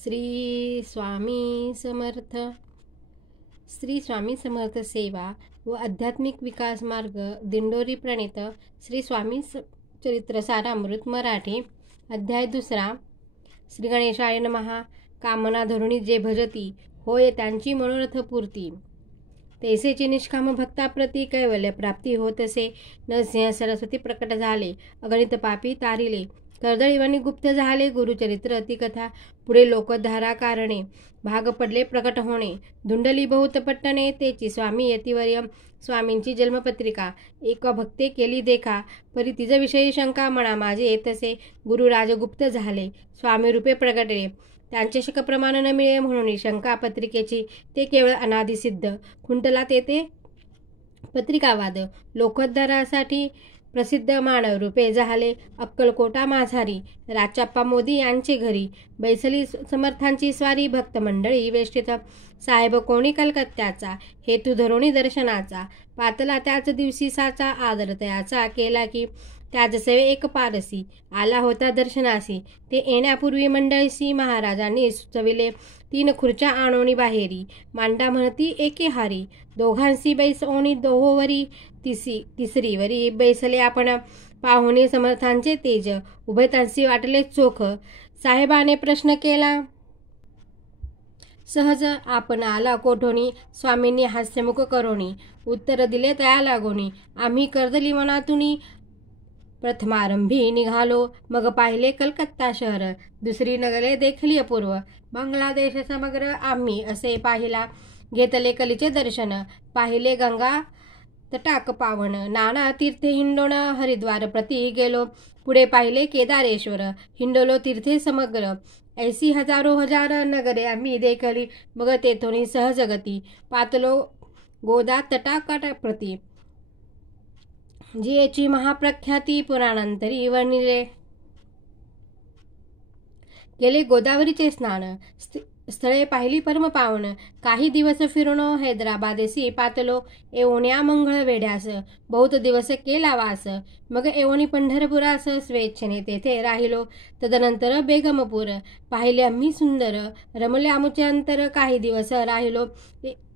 श्री स्वामी समर्थ. श्री स्वामी समर्थ सेवा व आध्यात्मिक विकास मार्ग दिंडोरी प्रणीत श्री स्वामी चरित्र सारामृत मराठी. अध्याय 2. श्री गणेशाय नमः. कामना धरुणी जे भजती होय त्यांची मनोरथ पूर्ती. तैसेची निष्काम भक्ताप्रती कैवल्य प्राप्ती होतसे. नरसिंह सरस्वती प्रकट झाले अगणित पापी तारिले. कर्दळीवाणी गुप्त झाले गुरुचरित्र ती कथा. पुढे लोकधारा कारणे भाग पडले प्रकट होणे. धुंडली बहुत पट्टणे तेची स्वामी यतिवर्य. स्वामींची जन्मपत्रिका एक भक्ते केली देखा. परी तिज विषयी शंका मना माझे येतसे. गुरु राजगुप्त झाले स्वामी रूपे प्रगटले. त्यांचे शक प्रमाण न मिळे म्हणून शंका पत्रिकेची ते केवळ अनादिसिद्ध. खुंटला तेथे पत्रिकावाद लोकोद्धारासाठी प्रसिद्ध मानव रूपे झाले अक्कलकोटा माझारी. राजप्पा मोदी यांचे घरी बैसली समर्थांची स्वारी. भक्त मंडळी वेष्टित साहेब कोणी कलकत्त्याचा. हेतू धरोणी दर्शनाचा पातला त्याच दिवशी साचा. आदर तयाचा केला की त्याच सेवे एक पारसी. आला होता दर्शनासी ते येण्यापूर्वी मंडळीसी. महाराजांनी सुचविले 3 खुर्च्या आणोनी बाहेरी. मांडा म्हणती एके हारी. दोघांसी बैसोनी दोहोवरी. तिसरीवरी बैसले आपण पाहुणे समर्थांचे तेज. उभयतांसी वाटले चोख. साहेबाने प्रश्न केला सहज आपण आला कोठोनी. स्वामींनी हास्यमुख करोनी उत्तर दिले तया लागोनी. आम्ही कर्दली मनातुनी प्रथमारंभी निघालो. मग पाहिले कलकत्ता शहर. दुसरी नगरे देखली अपूर्व. बांगलादेश समग्र आम्ही असे पाहिला. घेतले कलीचे दर्शन. पाहिले गंगा तटाक पावन. नाना तीर्थे हिंडोन हरिद्वार प्रति गेलो. पुढे पाहिले केदारेश्वर. हिंडोलो तीर्थे समग्र. ऐसी हजारो हजार नगरे आम्ही देखली. मग तेथोनी सहजगती पातलो गोदा तटाकाट प्रति. जियेची महाप्रख्याती पुराणांतरी वर्णिले. गेले गोदावरीचे स्नान. स्थळे पाहिली परम पावन. काही दिवस फिरून हैदराबादेसी पातलो. येवण्या मंगळ वेढ्यास बहुत दिवस केला वास. मग येवणी पंढरपुरास स्वेच्छेने तेथे राहिलो. तदनंतर बेगमपूर पाहिले आम्ही सुंदर. रमले आमुचे अंतर. काही दिवस राहिलो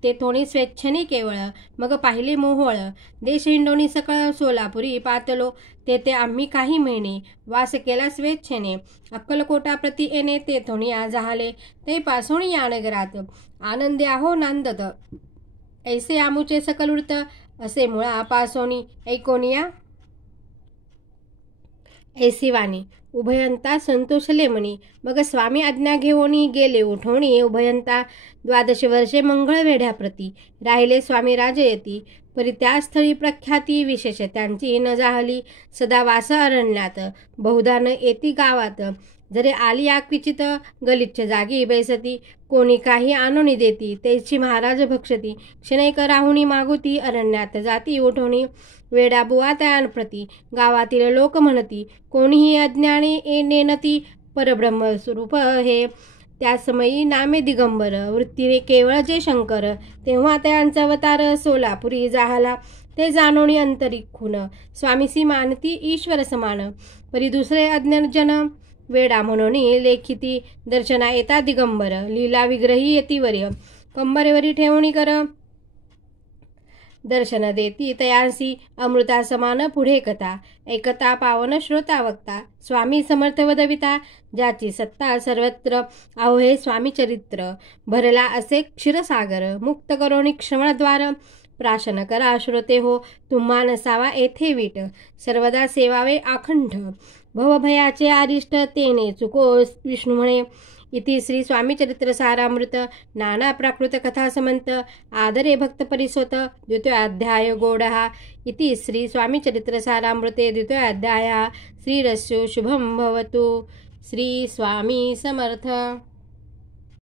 तेथोनी स्वेच्छेने केवळ. मग पाहिले मोहोळ. देश हिंडोनी सकळ सोलापुरी पातलो. तेथे आम्ही काही महिने वास केला स्वेच्छेने. अक्कलकोटा प्रति येणे तेथोनी झाले. ते पासोणी या नगरात आनंदी आहो नांदत. ऐसे आमुचे सकल वृत्त असे मुळा पासोणी ऐकोनिया. ऐसी वाणी उभयंता संतोषले मनी. मग स्वामी आज्ञा घेऊनी गेले उठोणी उभयंता. 12 वर्षे मंगळ वेढ्याप्रती राहिले स्वामी राजयती. परी त्या स्थळी प्रख्याती विशेष त्यांची न जाहली. सदा वास अरण्यात बहुधा न येती गावात. जरे आली आक्विचित गलिच्छ जागी बैसती. कोणी काही आणोनी देती त्याची महाराज भक्षती. क्षणैक राहुणी मागुती अरण्यात जाती उठोणी. वेडा बुवा तयांप्रती गावातील लोक म्हणती. कोणीही अज्ञानी नेनती परब्रह्म स्वरूप हे. त्या समयी नामे दिगंबर वृत्तीने केवळ जे शंकर. तेव्हा त्यांचा अवतार सोलापुरी जाहला. ते जाणोनी अंतरिखून स्वामीसी मानती ईश्वर समान. परी दुसरे अज्ञानजन वेडा म्हणून लेखिती. दर्शना येता दिगंबर लीला विग्रही यतिवर्य. कंबरेवरी ठेवणी कर दर्शन देती तयांसी. अमृता समान पुढे कथा ऐकता पावन श्रोता वक्ता. स्वामी समर्थ वदविता ज्याची सत्ता सर्वत्र. अहो हे स्वामी चरित्र भरला असे क्षीरसागर. मुक्त करोनी क्षमद्वार. प्राशन करा श्रोते हो तुम्हा नसावा येथे वीट. सर्वदा सेवावे आखंड भवभयाचे आरिष्ट. तेने चुको विष्णू म्हणे. इति श्री स्वामी चरित्र सारामृत नाना प्राकृत कथा समंत. आदरे भक्त परिसोत 2य अध्याय गोडहा. इति श्री स्वामी चरित्र सारामृते 2य अध्याय. श्रीरस्यो शुभं भवतु. श्री स्वामी समर्थ.